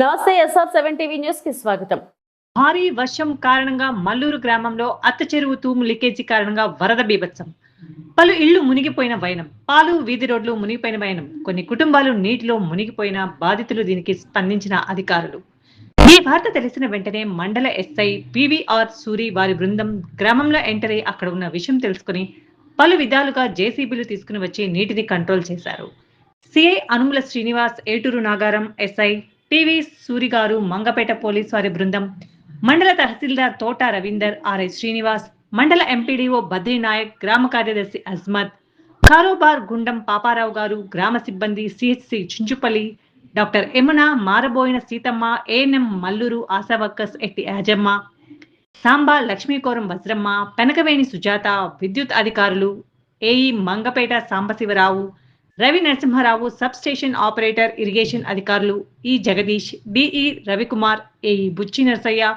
నమస్తే SR7 TV news కి స్వాగతం. భారీ వర్షం కారణంగా మల్లూరు గ్రామంలో అత్త చెరువు తూము లీకేజీ కారణంగా వరద బీభత్సం. పలు ఇళ్లు మునిగిపోయిన వైనం, పాలు వీధి రోడ్లు మునిగిపోయిన వైనం, కొన్ని కుటుంబాలు నీటిలో మునిగిపోయిన బాధితులు. దీనికి స్పందించిన అధికారులు ఈ వార్త తెలిసిన వెంటనే మండల ఎస్ఐ PVR సూరి వారి బృందం గ్రామంలో ఎంటర్ అయ్యి అక్కడ ఉన్న విషయం తెలుసుకుని పలు విధాలుగా జేసీబీలు తీసుకుని వచ్చి నీటిని కంట్రోల్ చేశారు. సిఐ అనుముల శ్రీనివాస్, ఏటూరు నాగారం, ఎస్ఐ టీవీ సూరి గారు, మంగపేట పోలీస్ వారి బృందం, మండల తహసీల్దార్ తోట రవీందర్, ఆర్ఐ శ్రీనివాస్, మండల ఎంపీడీఓ బద్రీనాయక్, గ్రామ కార్యదర్శి అజ్మత్, కారోబార్ గుండం పాపారావు గారు, గ్రామ సిబ్బంది, CHC Chunchupalli, doctor Yamuna, Maraboina Seethamma, ANM Malluru Asha workers Etti Yajamma, Samba, Lakshmikoram Vajramma, Penakaveni Sujatha, విద్యుత్ అధికారులు, AE Mangapeta Sambasivarao, Ravi Narasimharao, sub station operator, irrigation అధికారులు ఈ Jagadish, DE Ravikumar, AE Buchchi Narasaiah,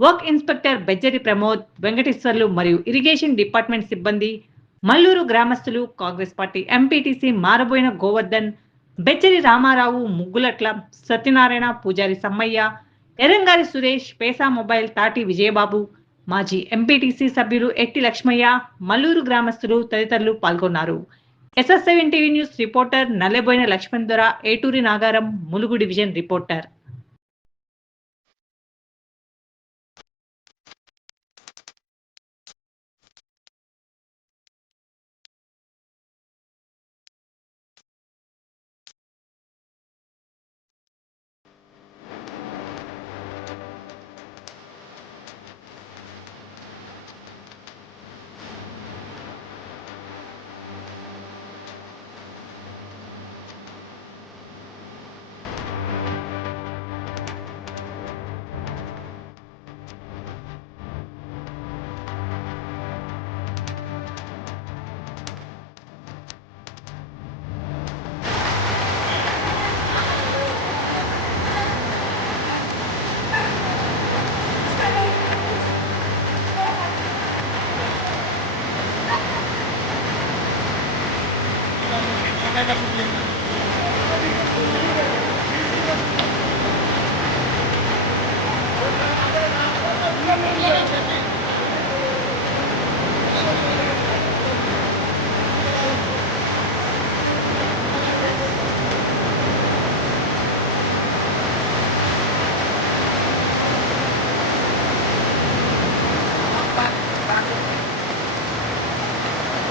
work inspector Bejjari Pramod, Venkateswarlu మరియు ఇరిగేషన్ డిపార్ట్మెంట్ సిబ్బంది, మల్లూరు గ్రామస్తులు, Congress party MPTC Maraboina Govardhan, Bejjari Ramarao, Muggulatla Satyanarayana, Pujari Sammaiah, Erangari Suresh, PESA mobile Tati Vijayababu, మాజీ ఎంపీటీసీ సభ్యులు ఎట్టి లక్ష్మయ్య, మల్లూరు గ్రామస్తులు తదితరులు పాల్గొన్నారు. SR7 TV news reporter Nallaboina Laxman Dora, Eturi Nagaram, Mulugu division reporter.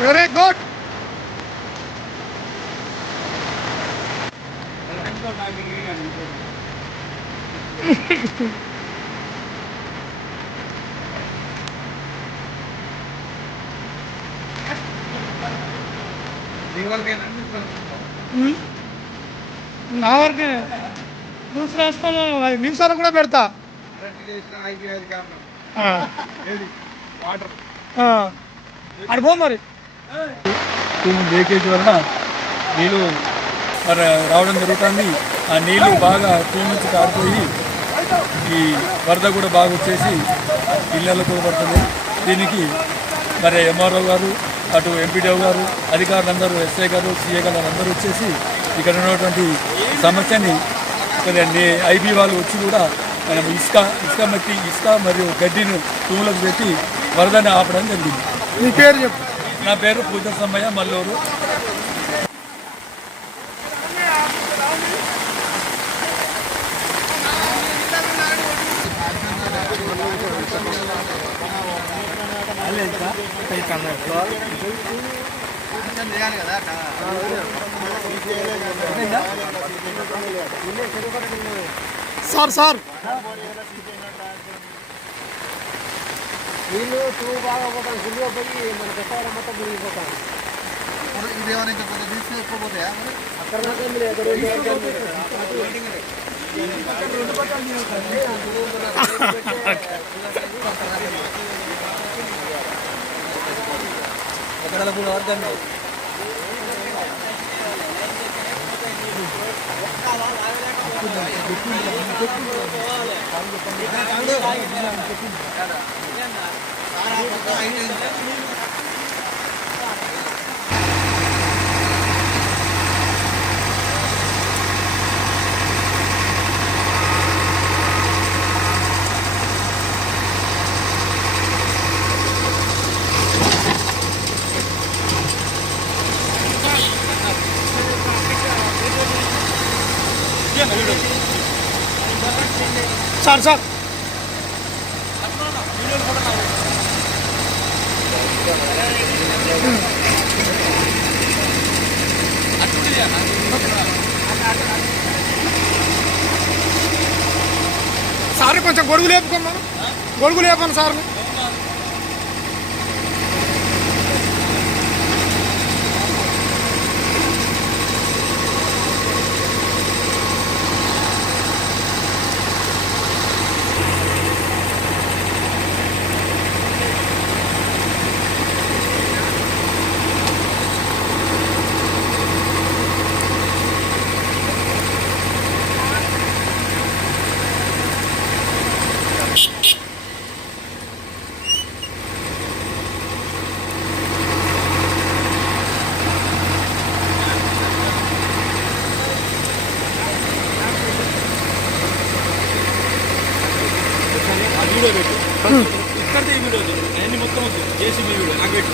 Very good. నా వరకే న్యూస్ రాస్తాను, నిమిషాలు కూడా పెడతా. అడిపో మరి లీకేజ్ వలన నీళ్ళు రావడం జరుగుతుంది. ఆ నీళ్లు బాగా తూము నుంచి కారిపోయి ఈ వరద కూడా బాగా వచ్చేసి ఇళ్ళల్లో కూడా పడుతుంది. దీనికి మరి ఎంఆర్ఓ గారు, అటు ఎంపీడీఓ గారు, అధికారులందరూ, ఎస్ఐ గారు, సిఏ గారు అందరూ వచ్చేసి ఇక్కడ ఉన్నటువంటి సమస్యని ఐబీ వాళ్ళు వచ్చి కూడా మనం ఇసుక మట్టి, ఇసుక మరియు గడ్డిని తూములకు పెట్టి వరదని ఆపడం జరిగింది. మీ పేరు చెప్పు. నా పేరు పూజ సమ్మయ్య, మల్లూరు. సార్ వీళ్ళు టూ బాగా పోతాను, గుడిలో పోయి మన పెట్టాల మొత్తం మునిగిపోతాను. ఇదేమైనా ఇంకా కొంచెం తీసుకుని ఎక్కువ పోతాయా? అక్కడ రెండు ఎక్కడ కూడా అర్థం సార్ సార్ సార్ కొంచెం గొడుగు లేపుకోమను, గొడుగు లేపను సార్. వీడియో పెట్టు ఇక్కడ వీడియో అన్ని మొత్తం జేసీబీ వీడియో నాకు పెట్టు.